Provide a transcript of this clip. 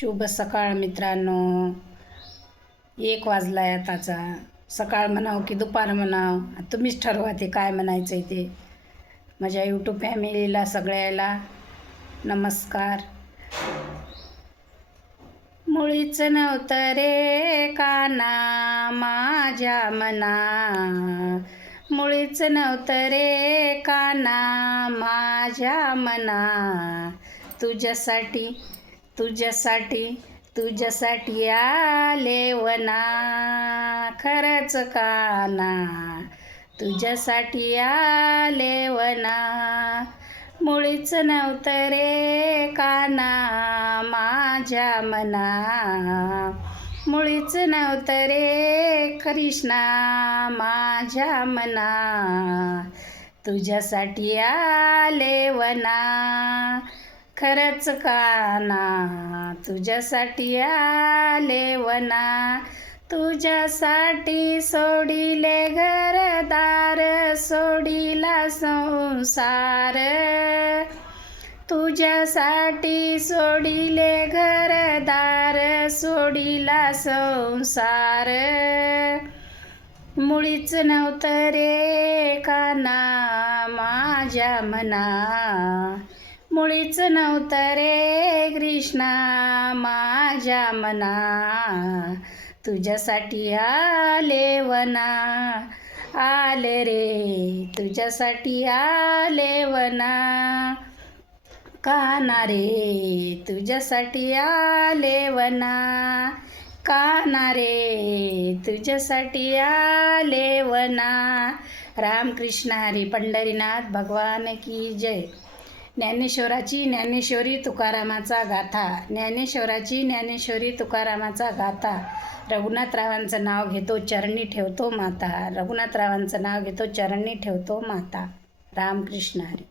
शुभ सकाळ मित्रांनो. 1 वाजला आहे आताचा. सकाळ म्हणावं की दुपार म्हणावं, तुम्हीच ठरवा ते काय म्हणायचं आहे ते. माझ्या यूट्यूब फॅमिलीला सगळ्याला नमस्कार. मुळीच नव्हतं रे काना माझ्या मना, मुळीच नव्हतं रे काना माझ्या मना. तुझ्यासाठी तुझ्यासाठी तुझ्यासाठी आले वना, खरंच काना तुझ्यासाठी आले वना. मुळीच नव्हतं रे काना माझ्या मना, मुळीच नव्हतं रे कृष्णा माझ्या मना. तुझ्यासाठी आले वना, खरंच काना तुझ्यासाठी आले वना. तुझ्यासाठी सोडिले घरदार, सोडिला संसार. तुझ्यासाठी सोडिले घरदार, सोडिला संसार. मुळीच नव्हतं रे काना माझ्या मना, मुळीच नव्हतं रे कृष्णा माझ्या मना. तुझ्यासाठी आले वना, आले रे तुझ्यासाठी आले वना. काना रे तुझ्यासाठी आले वना, काना रे तुझ्यासाठी आले वना. रामकृष्ण हरी. पंढरीनाथ भगवान की जय. ज्ञानेश्वराची ज्ञानेश्वरी तुकारामाचा गाथा, ज्ञानेश्वराची ज्ञानेश्वरी तुकारामाचा गाथा. रघुनाथरावांचं नाव घेतो चरणी ठेवतो माता, रघुनाथरावांचं नाव घेतो चरणी ठेवतो माता. रामकृष्ण हरी.